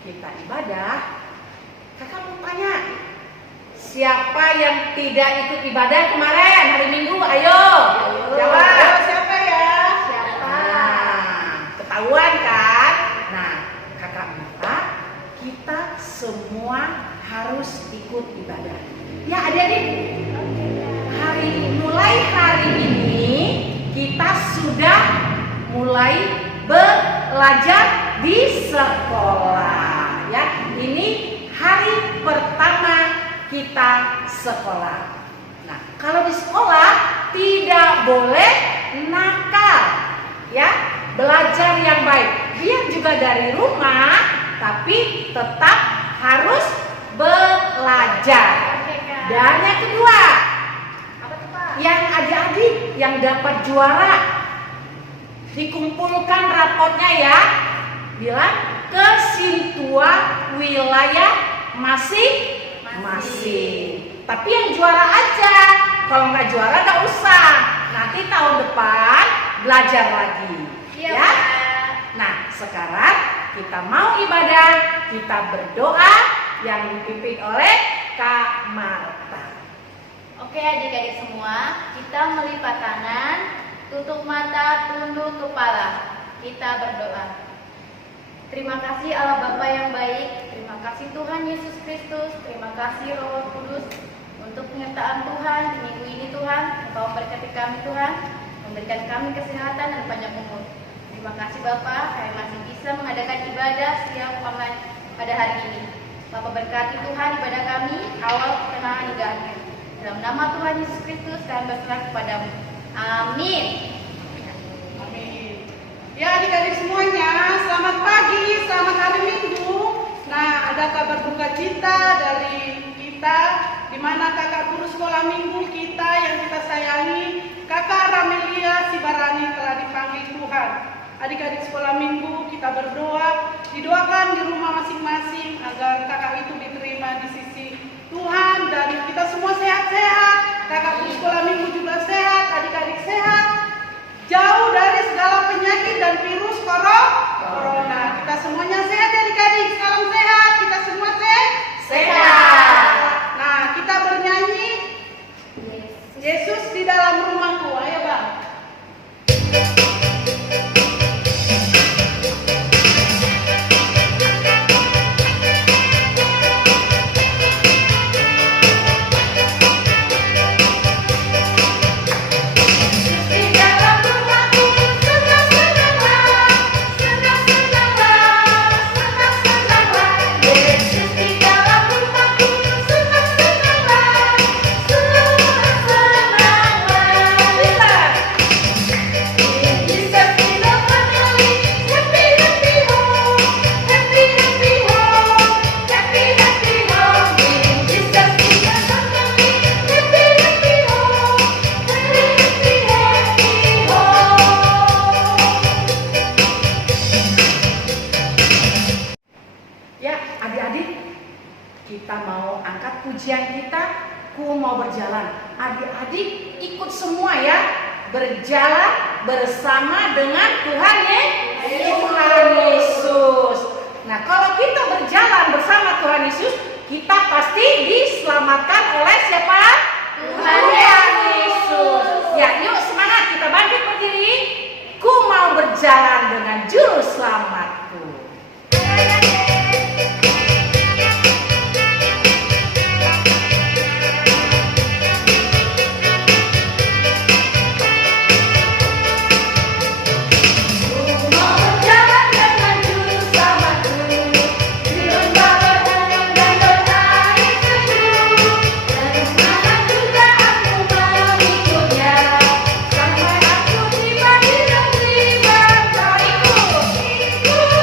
kita ibadah, kakak mau tanya, siapa yang tidak ikut ibadah kemarin hari Minggu? Ayo, jawab. Siapa ya? Siapa? Ketahuan kan? Nah, kakak minta kita semua harus ikut ibadah. Ya adik-adik, mulai hari ini kita sudah mulai belajar di sekolah. Ya, ini hari pertama kita sekolah. Nah, kalau di sekolah tidak boleh nakal, ya, belajar yang baik. Biar juga dari rumah, tapi tetap harus belajar. Dan yang kedua, yang adik-adik yang dapat juara, dikumpulkan rapotnya ya, bilang ke Sintua wilayah masing-masing. Tapi yang juara aja, kalau nggak juara nggak usah. Nanti tahun depan belajar lagi, ya. Nah, sekarang kita mau ibadah, kita berdoa yang dipimpin oleh Kak Marta. Oke adik-adik semua, kita melipat tangan, tutup mata, tunduk kepala. Kita berdoa. Terima kasih Allah Bapa yang baik, terima kasih Tuhan Yesus Kristus, terima kasih Roh Kudus untuk penyertaan Tuhan di minggu ini Tuhan. Engkau memberkati kami Tuhan, memberikan kami kesehatan dan panjang umur. Terima kasih Bapa, kami masih bisa mengadakan ibadah setiap online pada hari ini. Bapa berkati Tuhan ibadah kami, awal, pertengahan hingga akhir. Dalam nama Tuhan Yesus Kristus kami berserah kepadamu. Amin. Amin. Ya adik-adik semuanya, selamat pagi, selamat hari Minggu. Nah, ada kabar duka cita dari kita, di mana kakak guru sekolah minggu kita yang kita sayangi, Kakak Ramelia Sibarani telah dipanggil Tuhan. Adik-adik sekolah minggu kita berdoa, didoakan di rumah masing-masing agar kakak itu diterima di sisi Tuhan dan kita semua sehat-sehat. Kakak guru sekolah minggu juga sehat, adik-adik sehat, jauh dari segala penyakit dan virus corona. Kita semuanya sehat adik-adik, salam sehat, kita semua sehat. Nah, kita bernyanyi Yesus di dalam rumahku. Ayo Bang. Kita mau angkat pujian kita, ku mau berjalan. Adik-adik ikut semua ya, berjalan bersama dengan Tuhan Yesus. Nah, kalau kita berjalan bersama Tuhan Yesus, kita pasti diselamatkan oleh siapa? Tuhan Yesus. Ya, yuk semangat, kita bangkit berdiri. Ku mau berjalan dengan juru selamatku. Sampai aku tiba di negeri bangsa. Ikut.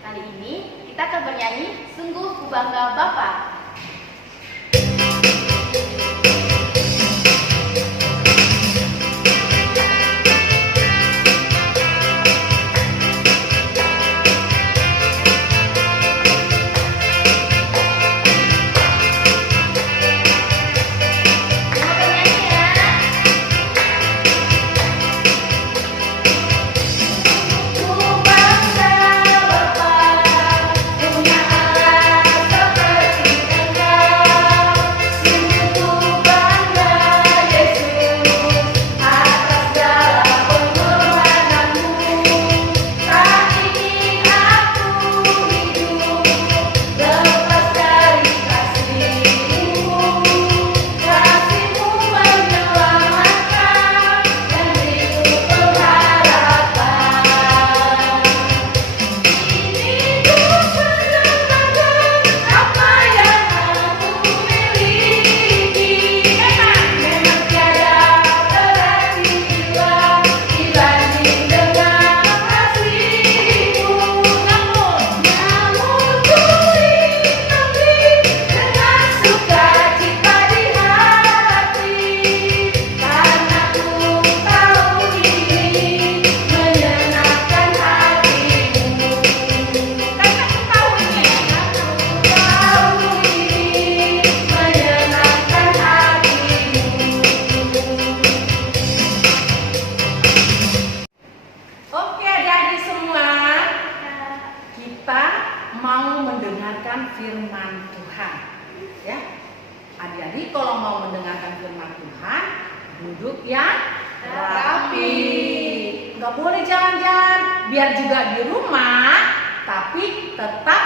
Kali ini kita akan bernyanyi Sungguh Ku Bangga Bapa. Oke adik-adik semua, kita mau mendengarkan firman Tuhan. Ya, adik-adik kalau mau mendengarkan firman Tuhan, duduk yang rapi. Nggak boleh jalan-jalan, biar juga di rumah, tapi tetap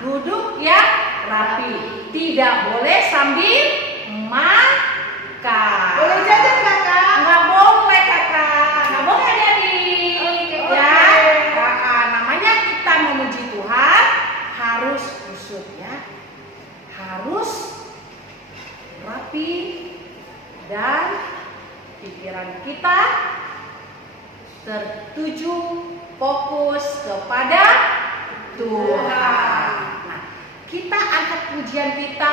duduk yang rapi. Tidak boleh sambil makan. Boleh jajan kakak? Nggak boleh kakak, nggak boleh adik-adik. Oke, Ya, oke. namanya kita memuji Tuhan harus khusyuk ya, harus rapi dan pikiran kita tertuju fokus kepada Tuhan. Nah, kita angkat pujian kita,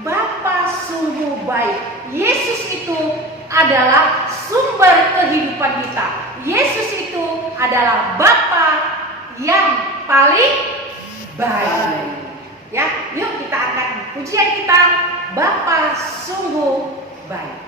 Bapa sungguh baik. Yesus itu adalah sumber kehidupan kita. Yesus itu adalah Bapa yang paling baik. Ya, yuk kita angkat pujian kita, Bapa sungguh baik.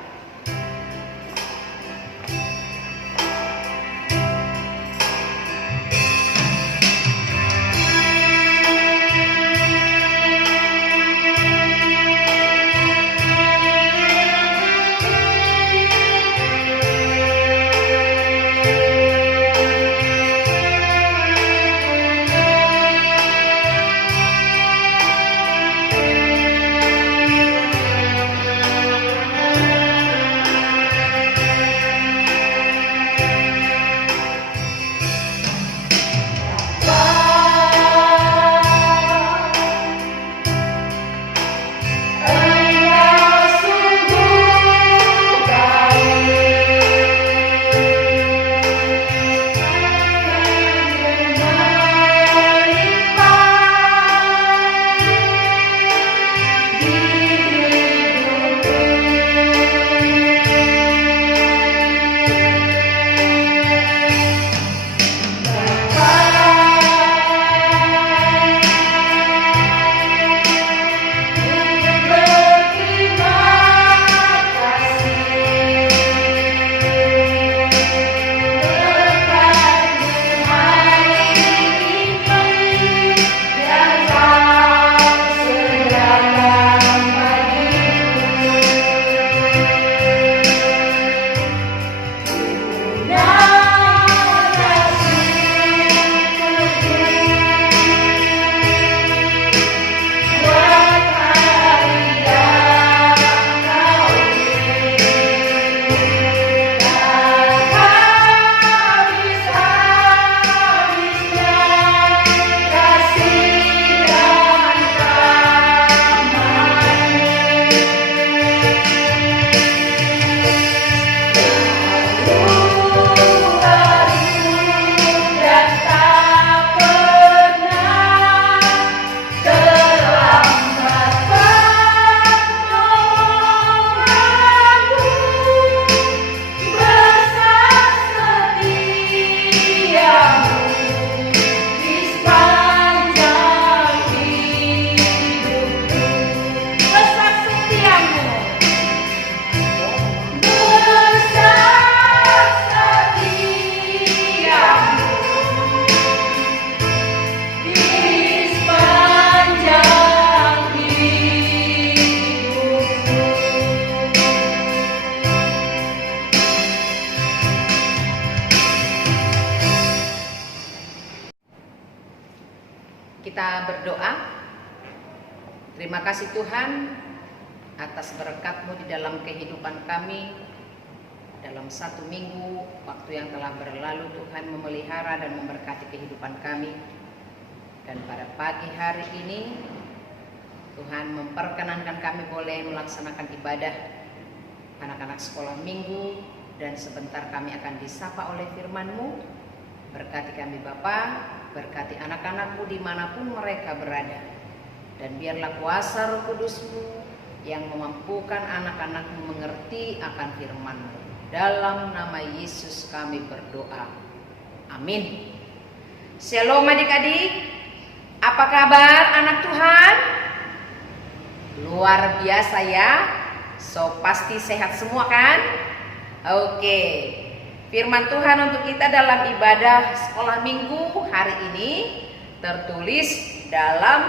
Kita berdoa. Terima kasih Tuhan atas berkat-Mu di dalam kehidupan kami. Dalam 1 minggu waktu yang telah berlalu, Tuhan memelihara dan memberkati kehidupan kami. Dan pada pagi hari ini Tuhan memperkenankan kami boleh melaksanakan ibadah anak-anak sekolah minggu. Dan sebentar kami akan disapa oleh firman-Mu. Berkati kami Bapa, berkati anak-anak-Mu dimanapun mereka berada. Dan biarlah kuasa Roh Kudus-Mu yang memampukan anak-anak-Mu mengerti akan firman-Mu. Dalam nama Yesus kami berdoa. Amin. Shalom adik-adik. Apa kabar anak Tuhan? Luar biasa ya. So pasti sehat semua kan? Oke. Firman Tuhan untuk kita dalam ibadah sekolah minggu hari ini tertulis dalam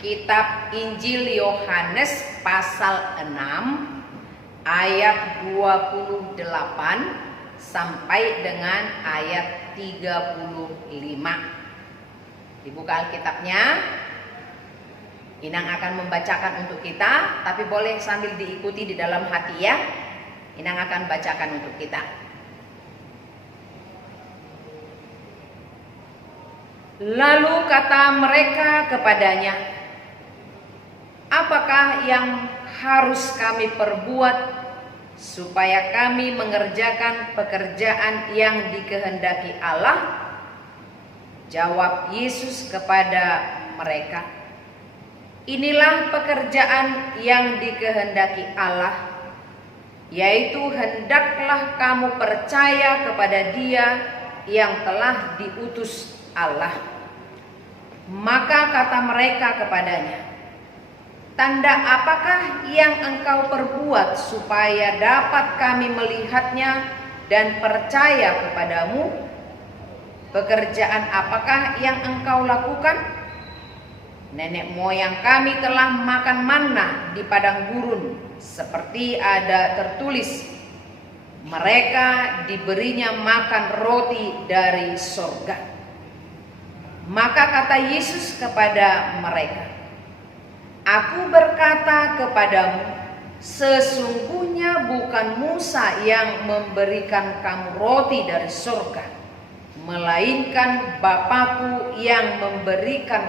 kitab Injil Yohanes pasal 6 ayat 28 sampai dengan ayat 35. Dibuka Alkitabnya. Inang akan membacakan untuk kita, tapi boleh sambil diikuti di dalam hati ya. Inang akan bacakan untuk kita. Lalu kata mereka kepadanya, apakah yang harus kami perbuat supaya kami mengerjakan pekerjaan yang dikehendaki Allah? Jawab Yesus kepada mereka, inilah pekerjaan yang dikehendaki Allah, yaitu hendaklah kamu percaya kepada Dia yang telah diutus Allah. Maka kata mereka kepadanya, tanda apakah yang engkau perbuat supaya dapat kami melihatnya dan percaya kepadamu? Pekerjaan apakah yang engkau lakukan? Nenek moyang kami telah makan manna di padang gurun, seperti ada tertulis, mereka diberinya makan roti dari sorga. Maka kata Yesus kepada mereka, aku berkata kepadamu, sesungguhnya bukan Musa yang memberikan kamu roti dari sorga, melainkan Bapa-Ku yang memberikan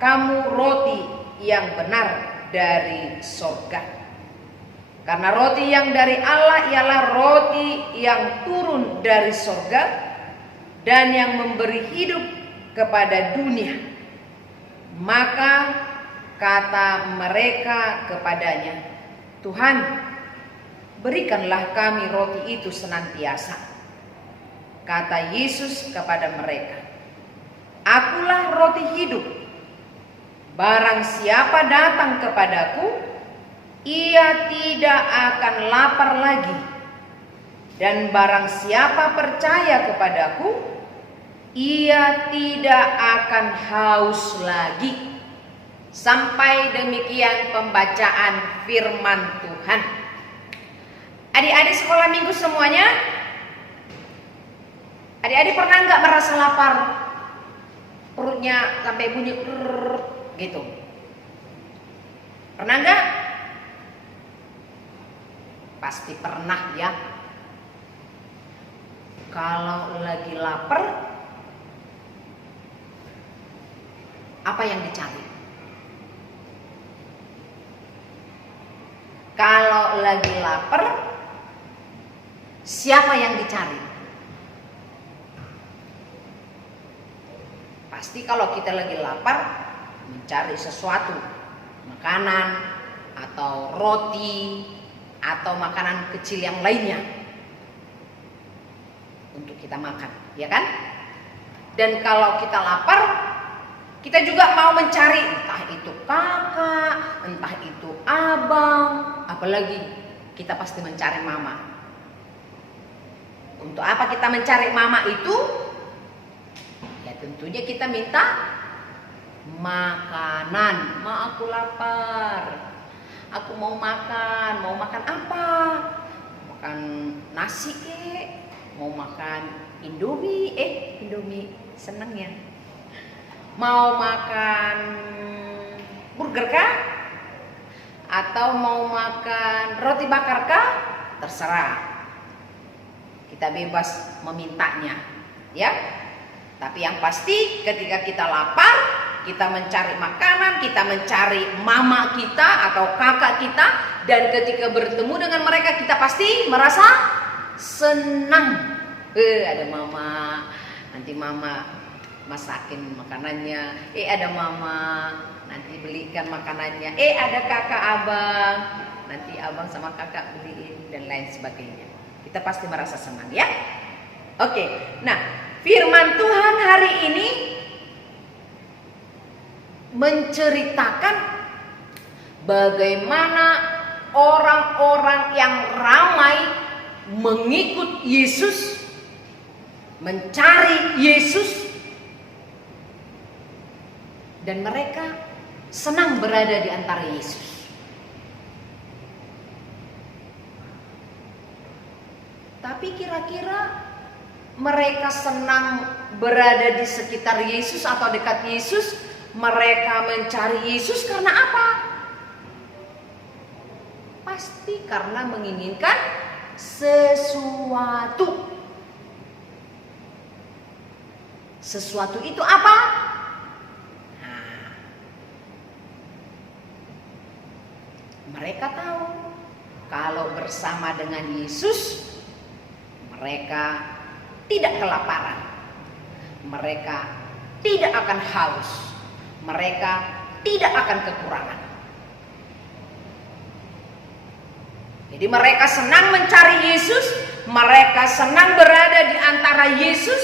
kamu roti yang benar dari sorga. Karena roti yang dari Allah ialah roti yang turun dari sorga dan yang memberi hidup kepada dunia. Maka kata mereka kepadanya, Tuhan, berikanlah kami roti itu senantiasa. Kata Yesus kepada mereka, akulah roti hidup. Barang siapa datang kepadaku, ia tidak akan lapar lagi. Dan barang siapa percaya kepadaku, ia tidak akan haus lagi. Sampai demikian pembacaan firman Tuhan. Adik-adik sekolah minggu semuanya, adik-adik pernah nggak merasa lapar? Perutnya sampai bunyi gitu. Pernah nggak? Pasti pernah ya. Kalau lagi lapar, apa yang dicari? Kalau lagi lapar, siapa yang dicari? Pasti kalau kita lagi lapar, mencari sesuatu, makanan atau roti atau makanan kecil yang lainnya untuk kita makan, ya kan? Dan kalau kita lapar, kita juga mau mencari entah itu kakak, entah itu abang, apalagi kita pasti mencari mama. Untuk apa kita mencari mama itu? Ya tentunya kita minta makanan. Ma, aku lapar, aku mau makan apa? Makan nasi kek, mau makan Indomie, Indomie seneng ya. Mau makan burger kah? Atau mau makan roti bakar kah? Terserah. Kita bebas memintanya, ya. Tapi yang pasti ketika kita lapar, kita mencari makanan, kita mencari mama kita atau kakak kita, dan ketika bertemu dengan mereka kita pasti merasa senang. Ada mama, nanti mama masakin makanannya. Ada mama, nanti belikan makanannya. Ada kakak abang, nanti abang sama kakak beliin, dan lain sebagainya. Kita pasti merasa senang, ya. Oke, nah firman Tuhan hari ini menceritakan bagaimana orang-orang yang ramai mengikut Yesus, mencari Yesus, dan mereka senang berada di antara Yesus. Tapi kira-kira mereka senang berada di sekitar Yesus atau dekat Yesus, mereka mencari Yesus karena apa? Pasti karena menginginkan sesuatu. Sesuatu itu apa? Mereka tahu kalau bersama dengan Yesus mereka tidak kelaparan, mereka tidak akan haus, mereka tidak akan kekurangan. Jadi mereka senang mencari Yesus, mereka senang berada di antara Yesus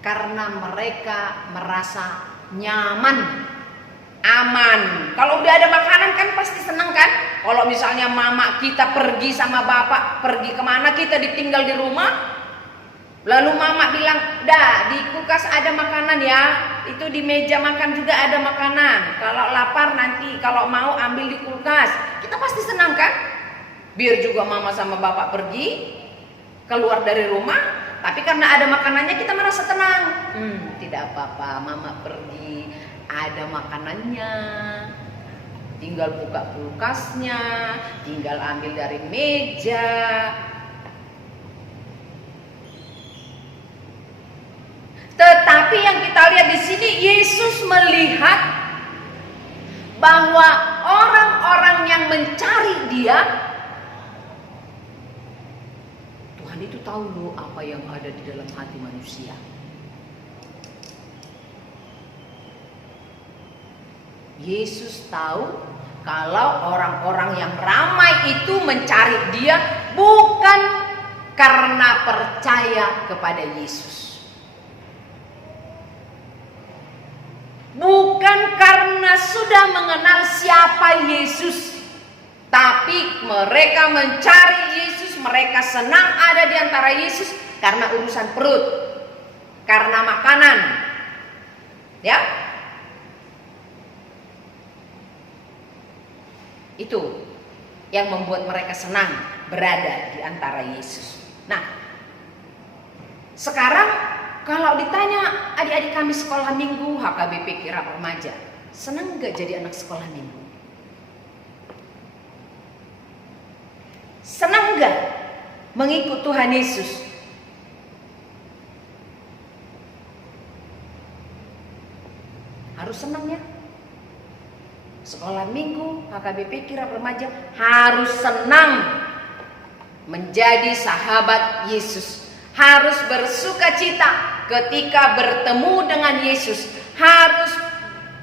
karena mereka merasa nyaman, aman. Kalau udah ada makanan kan pasti senang kan? Kalau misalnya mama kita pergi sama bapak pergi kemana, kita ditinggal di rumah, lalu mama bilang, dah di kulkas ada makanan ya, itu di meja makan juga ada makanan, kalau lapar nanti kalau mau ambil di kulkas. Kita pasti senang kan? Biar juga mama sama bapak pergi keluar dari rumah, tapi karena ada makanannya kita merasa tenang. Tidak apa-apa, mama pergi ada makanannya, tinggal buka kulkasnya, tinggal ambil dari meja. Tetapi yang kita lihat di sini, Yesus melihat bahwa orang-orang yang mencari Dia, Tuhan itu tahu loh apa yang ada di dalam hati manusia. Yesus tahu kalau orang-orang yang ramai itu mencari Dia bukan karena percaya kepada Yesus, bukan karena sudah mengenal siapa Yesus, tapi mereka mencari Yesus, mereka senang ada di antara Yesus karena urusan perut, karena makanan, ya. Itu yang membuat mereka senang berada di antara Yesus. Nah, sekarang kalau ditanya adik-adik kami sekolah minggu HKBP Kirap Remaja, senang gak jadi anak sekolah minggu? Senang gak mengikut Tuhan Yesus? Harus senang ya. Sekolah minggu HKBP Kirap Remaja harus senang menjadi sahabat Yesus, harus bersuka cita ketika bertemu dengan Yesus, harus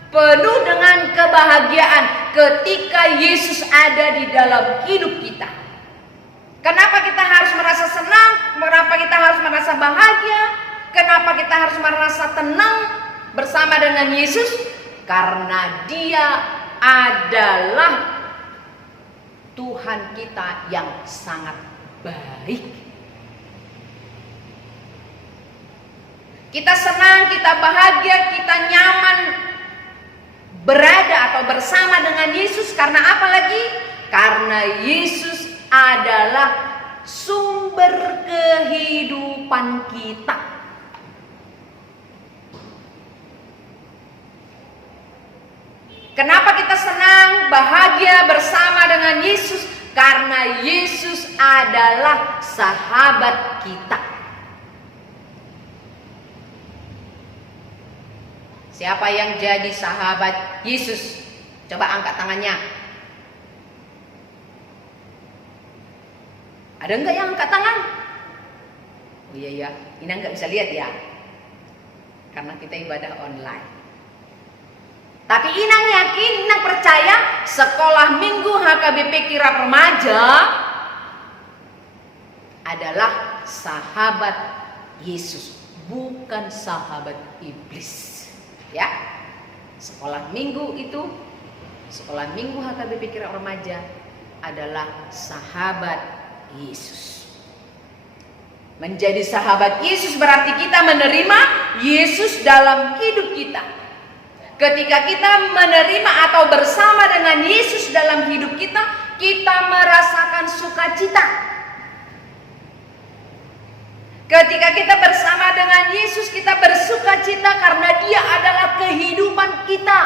penuh dengan kebahagiaan ketika Yesus ada di dalam hidup kita. Kenapa kita harus merasa senang? Kenapa kita harus merasa bahagia? Kenapa kita harus merasa tenang bersama dengan Yesus? Karena Dia adalah Tuhan kita yang sangat baik. Kita senang, kita bahagia, kita nyaman berada atau bersama dengan Yesus. Karena apa lagi? Karena Yesus adalah sumber kehidupan kita. Kenapa kita senang, bahagia bersama dengan Yesus? Karena Yesus adalah sahabat kita. Siapa yang jadi sahabat Yesus? Coba angkat tangannya. Ada enggak yang angkat tangan? Oh iya ya, Ina enggak bisa lihat ya, karena kita ibadah online. Tapi Inang yakin, Inang percaya sekolah minggu HKBP Kirap Remaja adalah sahabat Yesus, bukan sahabat iblis. Ya, sekolah minggu itu, sekolah minggu HKBP Kirap Remaja adalah sahabat Yesus. Menjadi sahabat Yesus berarti kita menerima Yesus dalam hidup kita. Ketika kita menerima atau bersama dengan Yesus dalam hidup kita, kita merasakan sukacita. Ketika kita bersama dengan Yesus, kita bersukacita karena Dia adalah kehidupan kita.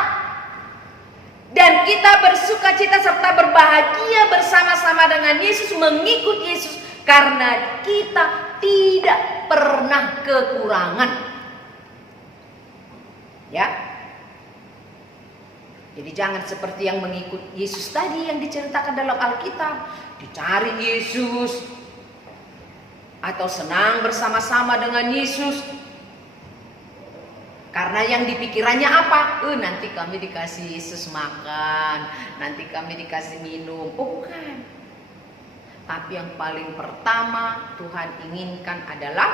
Dan kita bersukacita serta berbahagia bersama-sama dengan Yesus, mengikut Yesus, karena kita tidak pernah kekurangan. Ya. Jadi jangan seperti yang mengikut Yesus tadi yang diceritakan dalam Alkitab, dicari Yesus atau senang bersama-sama dengan Yesus. Karena yang dipikirannya apa? Nanti kami dikasih Yesus makan, nanti kami dikasih minum. Oh bukan. Tapi yang paling pertama Tuhan inginkan adalah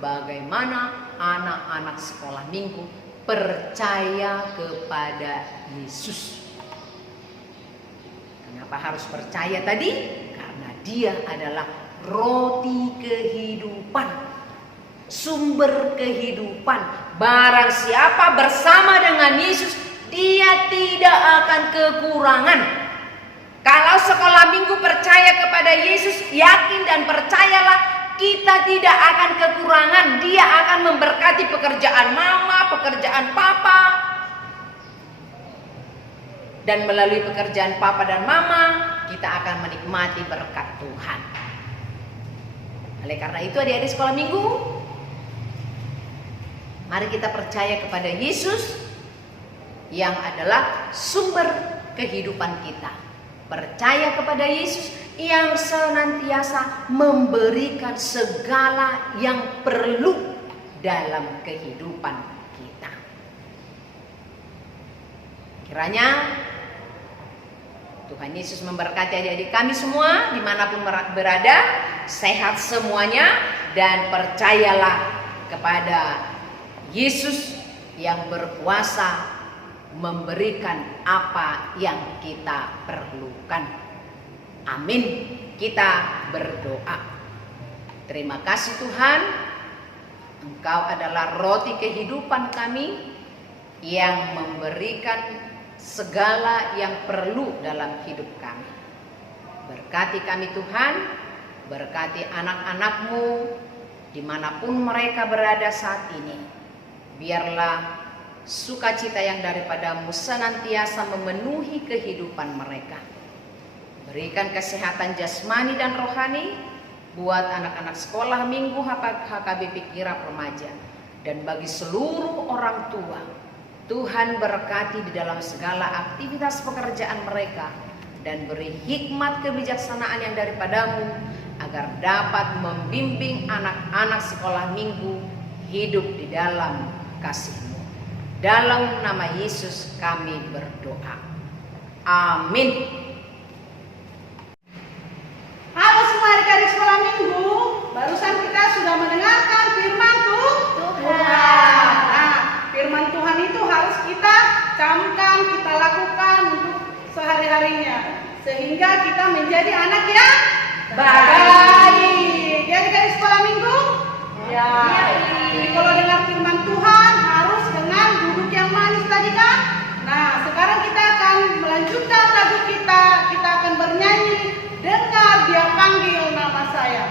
bagaimana anak-anak sekolah minggu percaya kepada Yesus. Kenapa harus percaya tadi? Karena Dia adalah roti kehidupan, sumber kehidupan. Barang siapa bersama dengan Yesus, dia tidak akan kekurangan. Kalau sekolah minggu percaya kepada Yesus, yakin dan percayalah, kita tidak akan kekurangan. Dia akan memberkati pekerjaan mama, pekerjaan papa. Dan melalui pekerjaan papa dan mama, kita akan menikmati berkat Tuhan. Oleh karena itu adik-adik sekolah minggu, mari kita percaya kepada Yesus yang adalah sumber kehidupan kita. Percaya kepada Yesus yang senantiasa memberikan segala yang perlu dalam kehidupan kita. Kiranya Tuhan Yesus memberkati adik-adik kami semua dimanapun berada, sehat semuanya, dan percayalah kepada Yesus yang berkuasa memberikan apa yang kita perlukan. Amin. Kita berdoa. Terima kasih Tuhan, Engkau adalah roti kehidupan kami yang memberikan segala yang perlu dalam hidup kami. Berkati kami Tuhan, berkati anak-anak-Mu dimanapun mereka berada saat ini. Biarlah sukacita yang daripada-Mu senantiasa memenuhi kehidupan mereka. Berikan kesehatan jasmani dan rohani buat anak-anak sekolah minggu HKBP Kirap Remaja. Dan bagi seluruh orang tua, Tuhan berkati di dalam segala aktivitas pekerjaan mereka. Dan beri hikmat kebijaksanaan yang daripada-Mu agar dapat membimbing anak-anak sekolah minggu hidup di dalam kasih-Mu. Dalam nama Yesus kami berdoa. Amin. Halo semua adik-adik sekolah minggu, barusan kita sudah mendengarkan firman Tuhan. Nah, firman Tuhan itu harus kita camkan, kita lakukan untuk sehari-harinya, sehingga kita menjadi anak yang baik. Ya adik-adik sekolah minggu? Ya. Jadi kalau dengar firman Tuhan harus dengan duduk yang manis tadi kan? Nah, sekarang kita akan melanjutkan lagu kita akan bernyanyi. Dengar Dia panggil nama saya.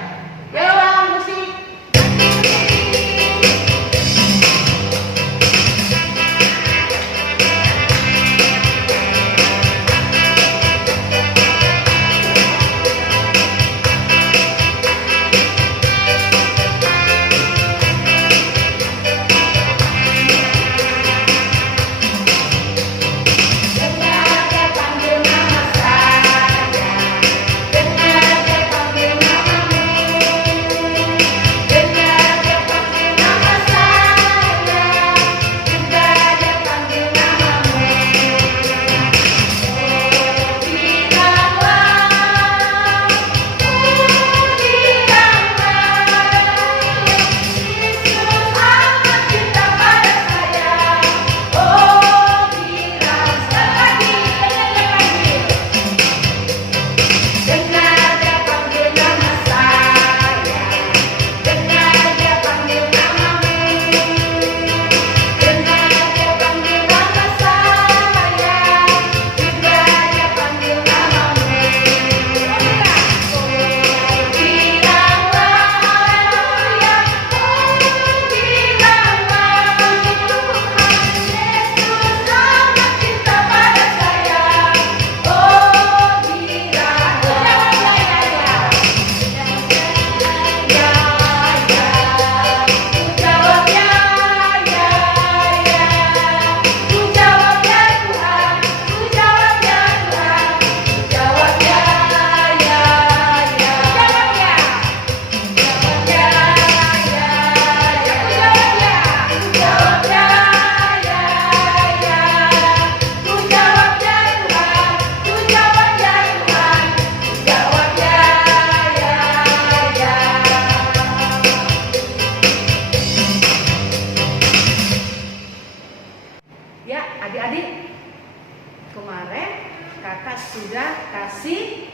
sudah kasih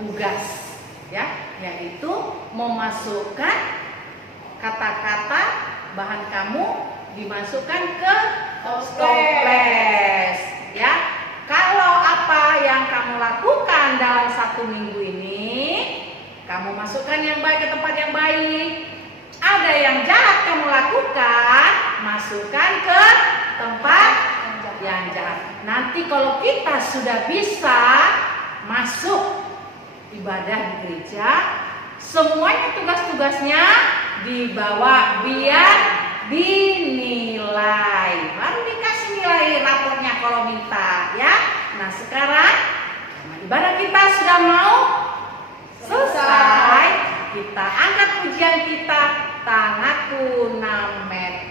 tugas ya, yaitu memasukkan kata-kata bahan kamu dimasukkan ke toples ya. Kalau apa yang kamu lakukan dalam 1 minggu ini, kamu masukkan yang baik ke tempat yang baik. Ada yang jahat kamu lakukan, masukkan ke tempat yang jahat. Nanti kalau kita sudah bisa masuk ibadah di gereja, semuanya tugas-tugasnya dibawa biar dinilai. Baru dikasih nilai raportnya kalau minta ya. Nah sekarang ibadah kita sudah mau selesai. Kita angkat pujian kita, Tangaku Namet-met.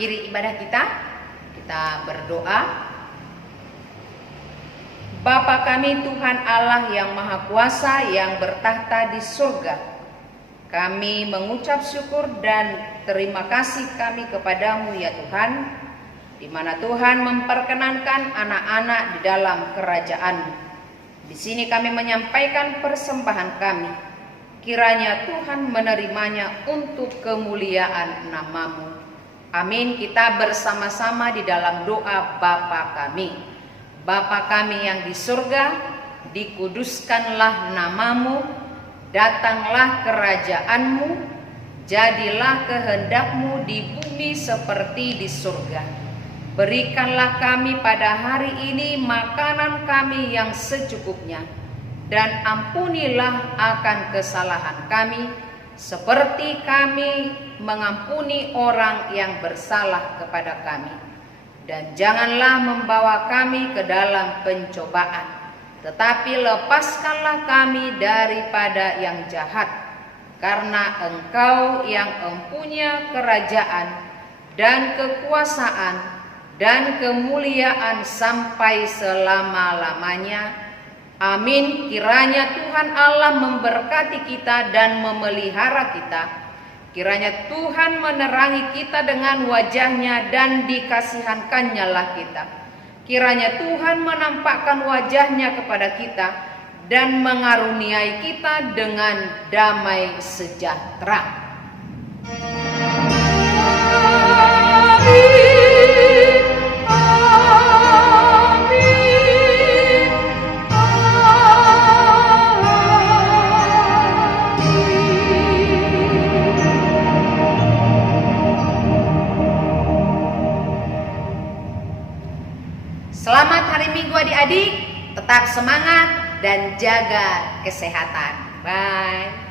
Akhiri ibadah kita berdoa. Bapa kami Tuhan Allah yang Maha Kuasa yang bertahta di surga, kami mengucap syukur dan terima kasih kami kepadamu ya Tuhan, di mana Tuhan memperkenankan anak-anak di dalam kerajaan-Mu. Di sini kami menyampaikan persembahan kami, kiranya Tuhan menerimanya untuk kemuliaan nama-Mu. Amin. Kita bersama-sama di dalam doa Bapa kami. Bapa kami yang di surga, dikuduskanlah nama-Mu, datanglah kerajaan-Mu, jadilah kehendak-Mu di bumi seperti di surga. Berikanlah kami pada hari ini makanan kami yang secukupnya, dan ampunilah akan kesalahan kami, seperti kami mengampuni orang yang bersalah kepada kami. Dan janganlah membawa kami ke dalam pencobaan, tetapi lepaskanlah kami daripada yang jahat. Karena Engkau yang mempunyai kerajaan dan kekuasaan dan kemuliaan sampai selama-lamanya. Amin. Kiranya Tuhan Allah memberkati kita dan memelihara kita. Kiranya Tuhan menerangi kita dengan wajahnya dan dikasihankannya lah kita. Kiranya Tuhan menampakkan wajahnya kepada kita dan mengaruniai kita dengan damai sejahtera. Amin. Selamat hari Minggu adik-adik, tetap semangat dan jaga kesehatan. Bye.